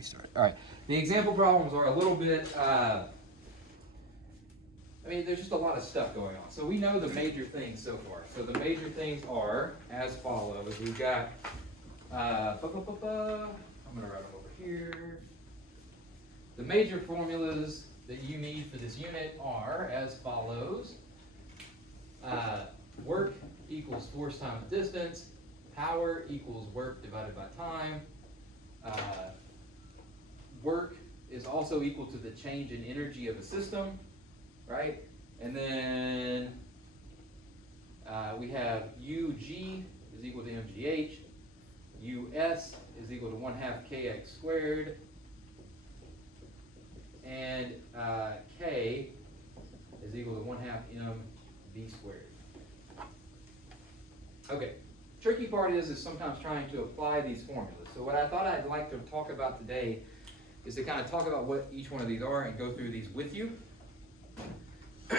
Restart. All right. The example problems are a little bit, I mean, there's just a lot of stuff going on. So we know the major things so far. So the major things are as follows. We've got, I'm going to write them over here. The major formulas that you need for this unit are as follows. Work equals force times distance. Power equals work divided by time. Work is also equal to the change in energy of a system, right? And then we have UG is equal to mgh. US is equal to 1/2 kx squared. And K is equal to 1/2 mv squared. Okay, tricky part is sometimes trying to apply these formulas. So what I thought I'd like to talk about today is to kind of talk about what each one of these are and go through these with you. UG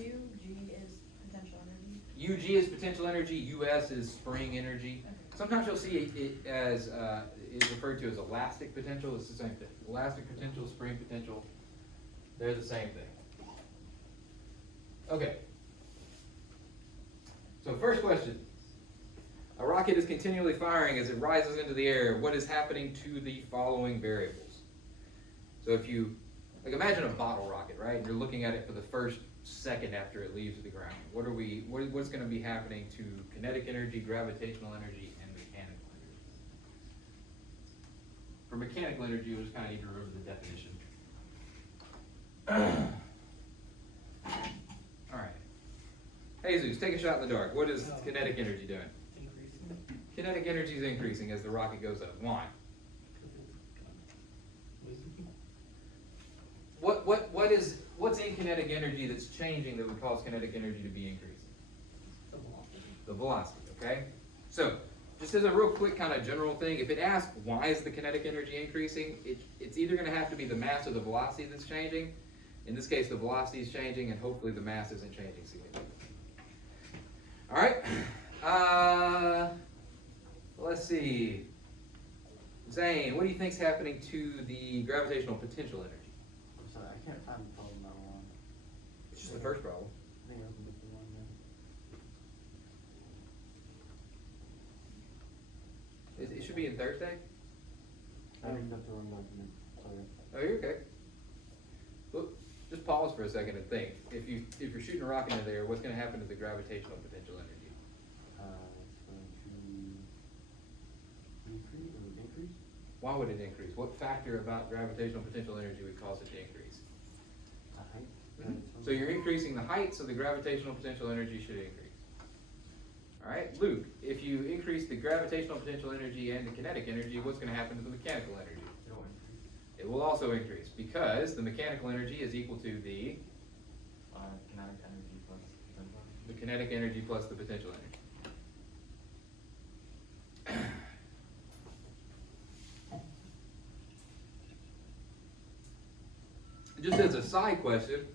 is potential energy. UG is potential energy, US is spring energy. Okay. Sometimes you'll see it as, is referred to as elastic potential. It's the same thing. Elastic potential, spring potential, they're the same thing. Okay. So first question. A rocket is continually firing as it rises into the air. What is happening to the following variables? So if you, like imagine a bottle rocket, right? And you're looking at it for the first second after it leaves the ground. What's going to be happening to kinetic energy, gravitational energy, and mechanical energy? For mechanical energy, we'll just kind of need to remember the definition. All right. Jesus, take a shot in the dark. What is kinetic energy doing? Increasing. Kinetic energy is increasing as the rocket goes up. Why? What's in kinetic energy that's changing that would cause kinetic energy to be increasing? The velocity. The velocity, okay? So, just as a real quick kind of general thing, if it asks why is the kinetic energy increasing, it's either going to have to be the mass or the velocity that's changing. In this case, the velocity is changing, and hopefully the mass isn't changing significantly. All right. Let's see. Zane, what do you think's happening to the gravitational potential energy? I'm sorry, I can't find the problem that one. It's just the first problem. I think I was looking at the one there. It should be in Thursday. I think that's the wrong document, sorry. Oh, you're okay. Well, just pause for a second and think. If you're shooting a rocket into there, what's going to happen to the gravitational potential energy? It's going to increase or decrease? Why would it increase? What factor about gravitational potential energy would cause it to increase? The height? So you're increasing the height, so the gravitational potential energy should increase. All right, Luke, if you increase the gravitational potential energy and the kinetic energy, what's going to happen to the mechanical energy? It'll increase. It will also increase because the mechanical energy is equal to the Kinetic energy plus potential. the kinetic energy plus the potential energy. Just as a side question,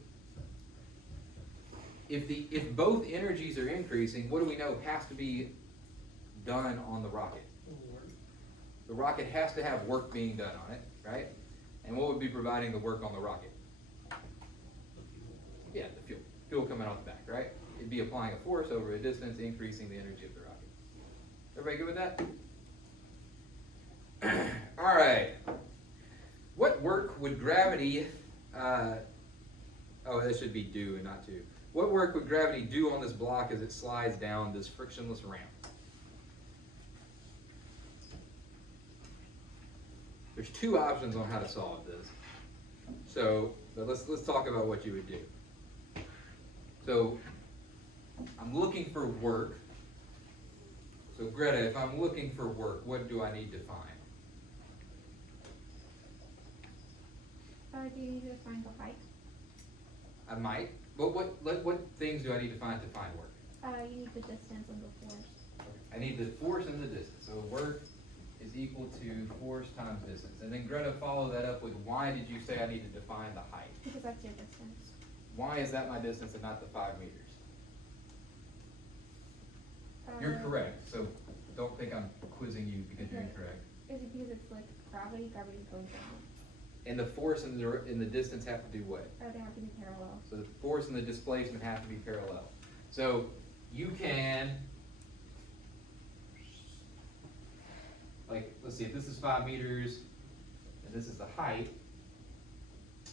if both energies are increasing, what do we know has to be done on the rocket? The rocket has to have work being done on it, right? And what would be providing the work on the rocket? Yeah, the fuel. Fuel coming off the back, right? It'd be applying a force over a distance, increasing the energy of the rocket. Everybody good with that? All right. What work would gravity, oh, that should be do and not to. What work would gravity do on this block as it slides down this frictionless ramp? There's two options on how to solve this. So, but let's talk about what you would do. So, I'm looking for work. So Greta, if I'm looking for work, what do I need to find? Do you need to find the height? I might. But what things do I need to find work? You need the distance and the force. I need the force and the distance. So work is equal to force times distance. And then Greta, follow that up with why did you say I need to define the height? Because that's your distance. Why is that my distance and not the 5 meters? You're correct, so don't think I'm quizzing you because you're incorrect. Is it because it's like gravity, gravity's going down. And the force and the distance have to do what? Or they have to be parallel. So the force and the displacement have to be parallel. So you can, like, let's see, if this is 5 meters and this is the height,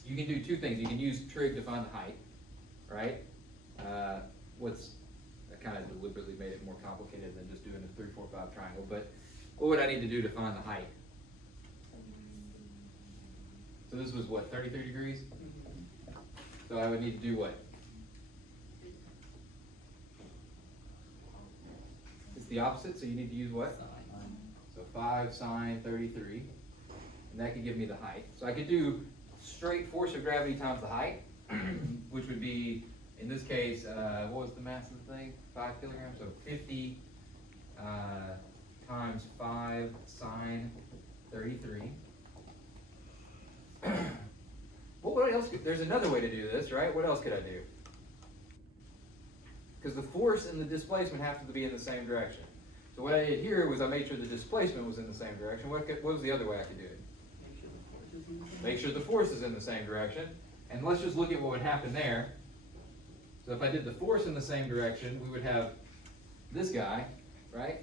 you can do two things. You can use trig to find the height, right? I kind of deliberately made it more complicated than just doing a 3, 4, 5 triangle, but what would I need to do to find the height? So this was what, 33 degrees? So I would need to do what? It's the opposite, so you need to use what? So 5 sine 33, and that could give me the height. So I could do straight force of gravity times the height, which would be, in this case, what was the mass of the thing? 5 kilograms, so 50 times 5 sine 33. Well, what else there's another way to do this, right? What else could I do? Because the force and the displacement have to be in the same direction. So what I did here was I made sure the displacement was in the same direction. What was the other way I could do it? Make sure the force is in the same direction. And let's just look at what would happen there. So if I did the force in the same direction, we would have this guy, right?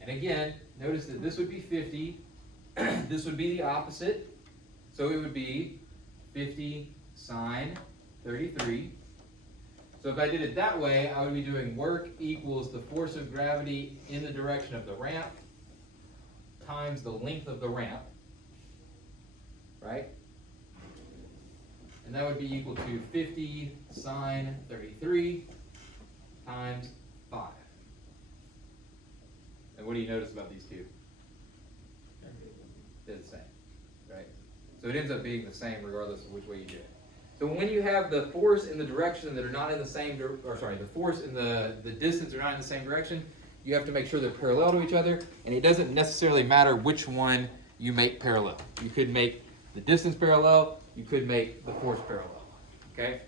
And again, notice that this would be 50. This would be the opposite. So it would be 50 sine 33. So if I did it that way, I would be doing work equals the force of gravity in the direction of the ramp times the length of the ramp, right? And that would be equal to 50 sine 33 times 5. And what do you notice about these two? They're the same, right? So it ends up being the same regardless of which way you do it. So when you have the force in the direction that are not in the same, the force in the distance are not in the same direction, you have to make sure they're parallel to each other, and it doesn't necessarily matter which one you make parallel. You could make the distance parallel, you could make the force parallel, okay?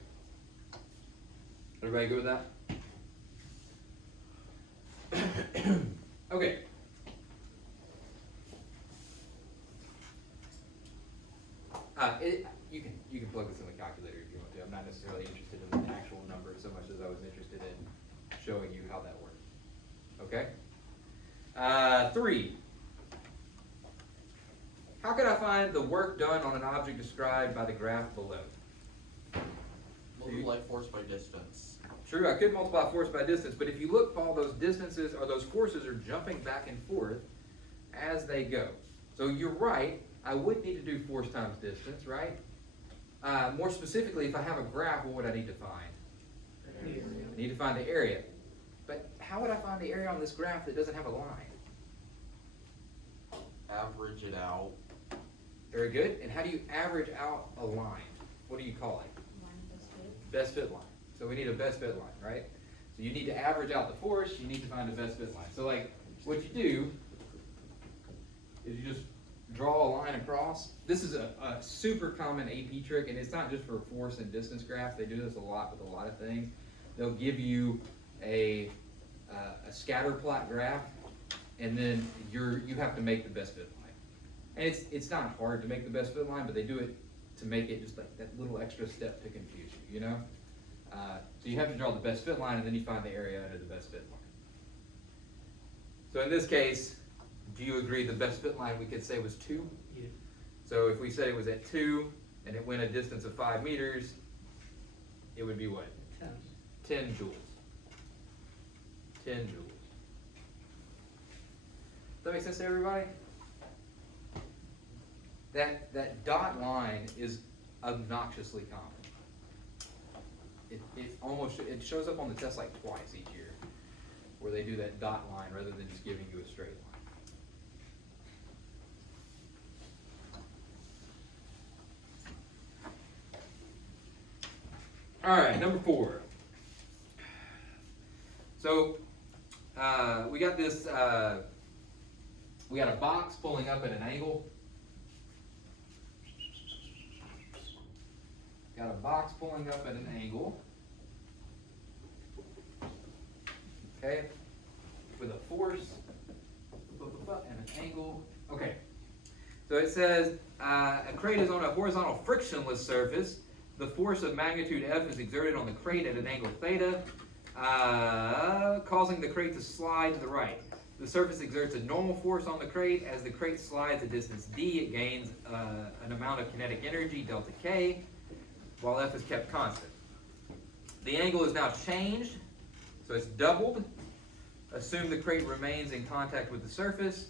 Everybody good with that? Okay. You can plug this in the calculator if you want to. I'm not necessarily interested in the actual number so much as I was interested in showing you how that works. Okay? 3. How could I find the work done on an object described by the graph below? Multiply force by distance. True, I could multiply force by distance, but if you look, Paul, those distances or those forces are jumping back and forth as they go. So you're right, I would need to do force times distance, right? More specifically, if I have a graph, what would I need to find? I need to find the area. But how would I find the area on this graph that doesn't have a line? Average it out. Very good. And how do you average out a line? What do you call it? Best fit line. So we need a best fit line, right? So you need to average out the force, you need to find a best fit line. So like, what you do is you just draw a line across. This is a super common AP trick, and it's not just for force and distance graphs. They do this a lot with a lot of things. They'll give you a scatter plot graph, and then you have to make the best fit line. And it's not hard to make the best fit line, but they do it to make it just like that little extra step to confuse you, you know? So you have to draw the best fit line, and then you find the area under the best fit line. So in this case, do you agree the best fit line we could say was 2? Yeah. So if we said it was at 2 and it went a distance of 5 meters, it would be what? 10 joules. 10 joules. Does that make sense to everybody? That dot line is obnoxiously common. It shows up on the test like twice each year, where they do that dot line rather than just giving you a straight line. All right, number 4. So we got this. We got a box pulling up at an angle. Got a box pulling up at an angle. Okay, with a force and an angle. Okay, So it says a crate is on a horizontal frictionless surface. The force of magnitude F is exerted on the crate at an angle theta, causing the crate to slide to the right. The surface exerts a normal force on the crate. As the crate slides a distance d, it gains an amount of kinetic energy, delta k, while F is kept constant. The angle is now changed, so it's doubled. Assume the crate remains in contact with the surface.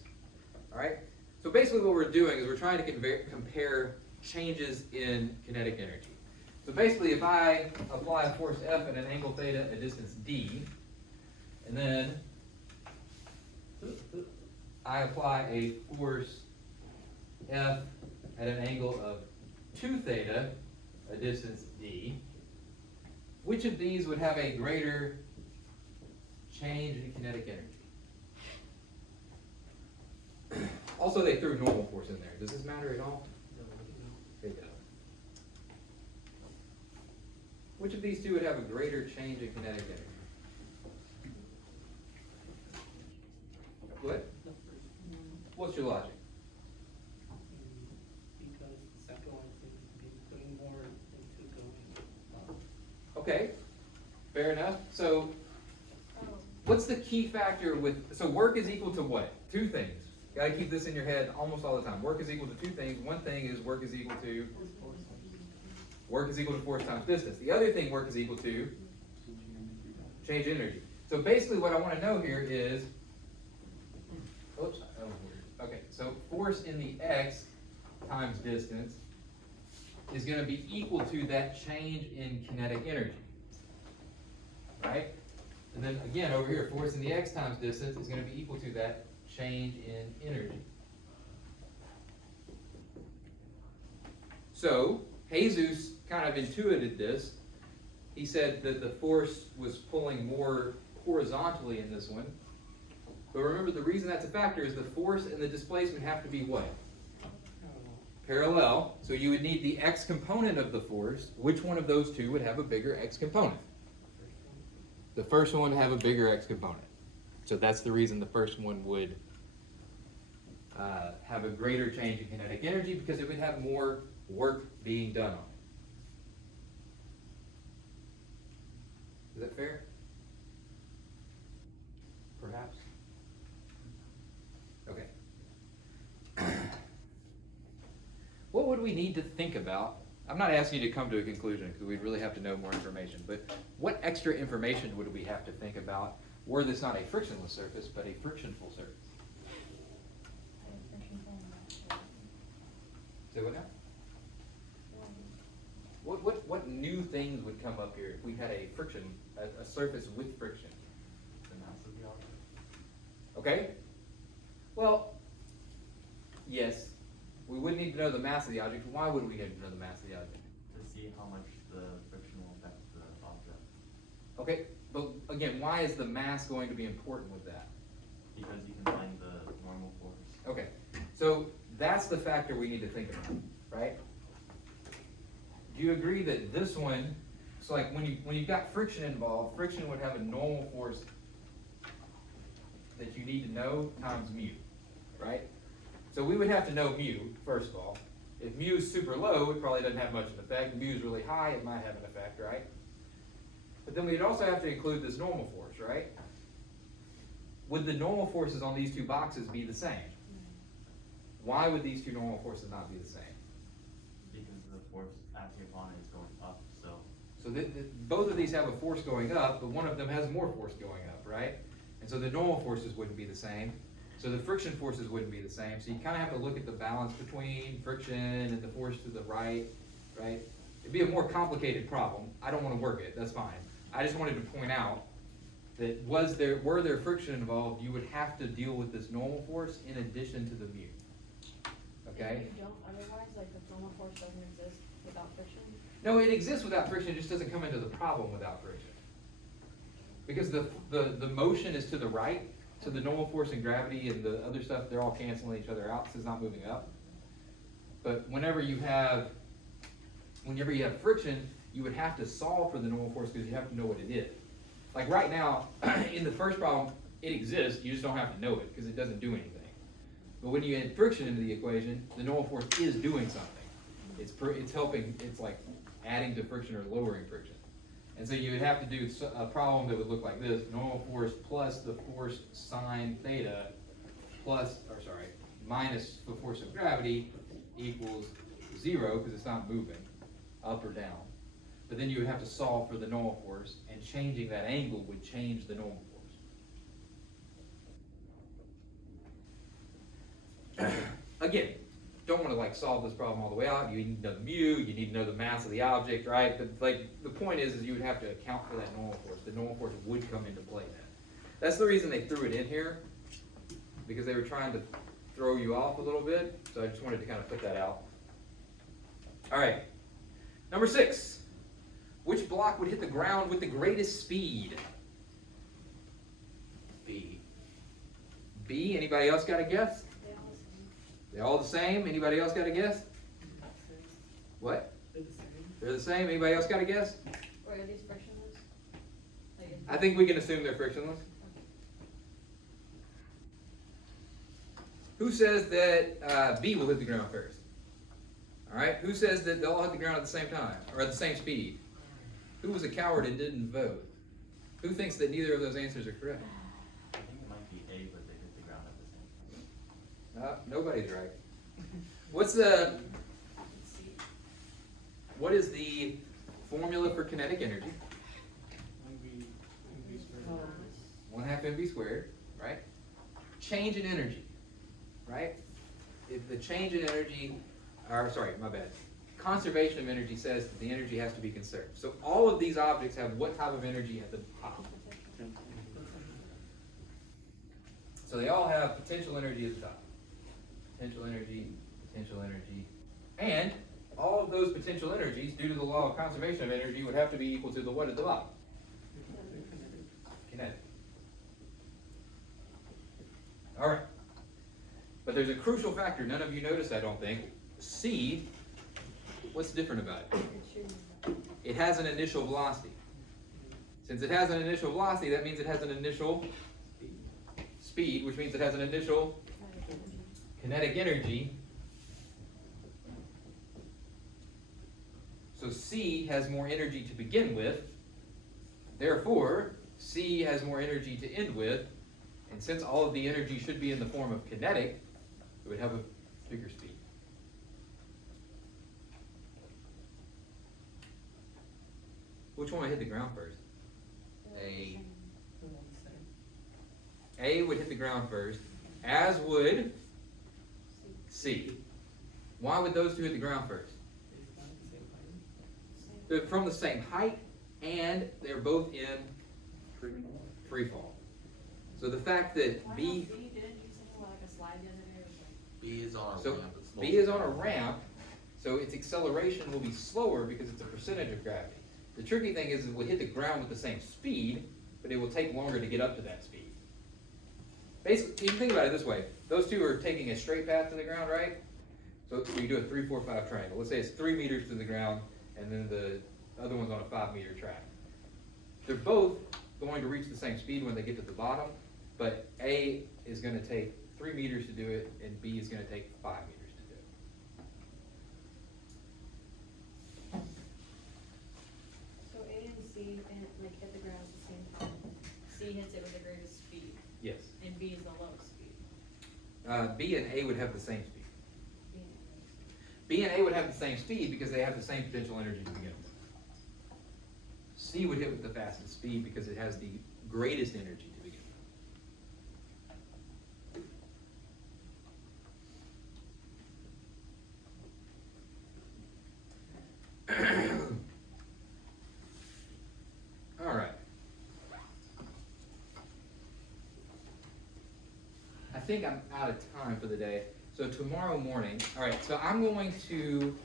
All right. So basically what we're doing is we're trying to compare changes in kinetic energy. So basically if I apply a force F at an angle theta at a distance d, and then I apply a force F at an angle of 2 theta, a distance d, which of these would have a greater change in kinetic energy? Also, they threw normal force in there. Does this matter at all? It does. Which of these two would have a greater change in kinetic energy? What? The first one, What's your logic? because the second one seems to be putting more into going up. Okay, fair enough. So, Oh, what's the key factor with, so work is equal to what? Two things. Gotta keep this in your head almost all the time. Work is equal to two things. One thing is work is equal to force times distance. The other thing work is equal to change in energy. So basically what I want to know here is, oops, that was weird. Okay, so force in the x times distance is going to be equal to that change in kinetic energy. Right? And then again over here, force in the x times distance is going to be equal to that change in energy. So Jesus kind of intuited this. He said that the force was pulling more horizontally in this one. But remember, the reason that's a factor is the force and the displacement have to be what? Parallel. So you would need the x component of the force. Which one of those two would have a bigger x component? The first one would have a bigger x component. So that's the reason the first one would have a greater change in kinetic energy, because it would have more work being done on it. Is that fair? Perhaps? Okay. What would we need to think about? I'm not asking you to come to a conclusion because we'd really have to know more information, but what extra information would we have to think about were this not a frictionless surface, but a frictionful surface? Say what now? What new things would come up here if we had a friction, a surface with friction? The mass of the object. Okay? Well, yes, we would need to know the mass of the object. Why would we need to know the mass of the object? To see how much the friction will affect the object. Okay, but again, why is the mass going to be important with that? Because you can find the normal force. Okay, so that's the factor we need to think about, right? Do you agree that this one, so like when you've got friction involved, friction would have a normal force that you need to know times mu, right? So we would have to know mu, first of all. If mu is super low, it probably doesn't have much of an effect. If mu is really high, it might have an effect, right? But then we'd also have to include this normal force, right? Would the normal forces on these two boxes be the same? Why would these two normal forces not be the same? Because the force acting upon it is going up, so. So both of these have a force going up, but one of them has more force going up, right? And so the normal forces wouldn't be the same. So the friction forces wouldn't be the same. So you kind of have to look at the balance between friction and the force to the right, right? It'd be a more complicated problem. I don't want to work it, that's fine. I just wanted to point out that were there friction involved, you would have to deal with this normal force in addition to the mu. Okay? If you don't, otherwise, like the normal force doesn't exist without friction? No, it exists without friction, it just doesn't come into the problem without friction. Because the motion is to the right, so the normal force and gravity and the other stuff, they're all canceling each other out, so it's not moving up. But whenever you have friction, you would have to solve for the normal force because you have to know what it is. Like right now, in the first problem, it exists, you just don't have to know it because it doesn't do anything. But when you add friction into the equation, the normal force is doing something. It's helping, it's like adding to friction or lowering friction. And so you would have to do a problem that would look like this: normal force plus the force sine theta minus the force of gravity equals 0, because it's not moving up or down. But then you would have to solve for the normal force, and changing that angle would change the normal force. Again, don't want to like solve this problem all the way out. You need to know the mu, you need to know the mass of the object, right? But like the point is you would have to account for that normal force. The normal force would come into play then. That's the reason they threw it in here, because they were trying to throw you off a little bit. So I just wanted to kind of put that out. All right, number 6. Which block would hit the ground with the greatest speed? B. B. Anybody else got a guess? They all the same. They're all the same. Anybody else got a guess? What? They're the same. They're the same. Anybody else got a guess? Or are these frictionless? Like, is- I think we can assume they're frictionless. Who says that B will hit the ground first? All right. Who says that they'll all hit the ground at the same time or at the same speed? Who was a coward and didn't vote? Who thinks that neither of those answers are correct? I think it might be A, but they hit the ground at the same time. Nobody's right. What is the formula for kinetic energy? 1/2 mv squared, right? Change in energy, right? If the change in energy, conservation of energy says that the energy has to be conserved. So all of these objects have what type of energy at the top? So they all have potential energy at the top. Potential energy, and all of those potential energies, due to the law of conservation of energy, would have to be equal to the what at the bottom? Kinetic. All right. But there's a crucial factor none of you noticed, I don't think. C, what's different about it? It has an initial velocity. Since it has an initial velocity, that means it has an initial speed, which means it has an initial kinetic energy. So C has more energy to begin with. Therefore, C has more energy to end with. And since all of the energy should be in the form of kinetic, it would have a bigger speed. Which one would hit the ground first? A. They're all the same. A would hit the ground first, as would C. Why would those two hit the ground first? It's not the same height. They're from the same height, and they're both in free fall. So the fact that Why not B, B, didn't you say like a slide the other day or something? B is on a so ramp. It's B is on a ramp, so its acceleration will be slower because it's a percentage of gravity. The tricky thing is it will hit the ground with the same speed, but it will take longer to get up to that speed. Basically, you can think about it this way. Those two are taking a straight path to the ground, right? So you do a 3, 4, 5 triangle. Let's say it's 3 meters to the ground, and then the other one's on a 5-meter track. They're both going to reach the same speed when they get to the bottom, but A is going to take 3 meters to do it, and B is going to take 5 meters to do it. So A and C and like hit the ground at the same time. C hits it with the greatest speed, Yes. and B is the lowest speed. B and A would have the same speed. B and A. B and A would have the same speed because they have the same potential energy to begin with. C would hit with the fastest speed because it has the greatest energy to begin with. All right. I think I'm out of time for the day. So tomorrow morning, all right, so I'm going to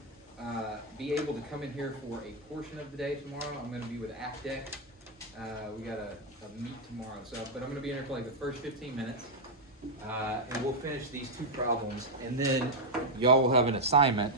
be able to come in here for a portion of the day tomorrow. I'm going to be with ACDEC. We got a meet tomorrow, but I'm going to be in here for like the first 15 minutes. And we'll finish these 2 problems, and then y'all will have an assignment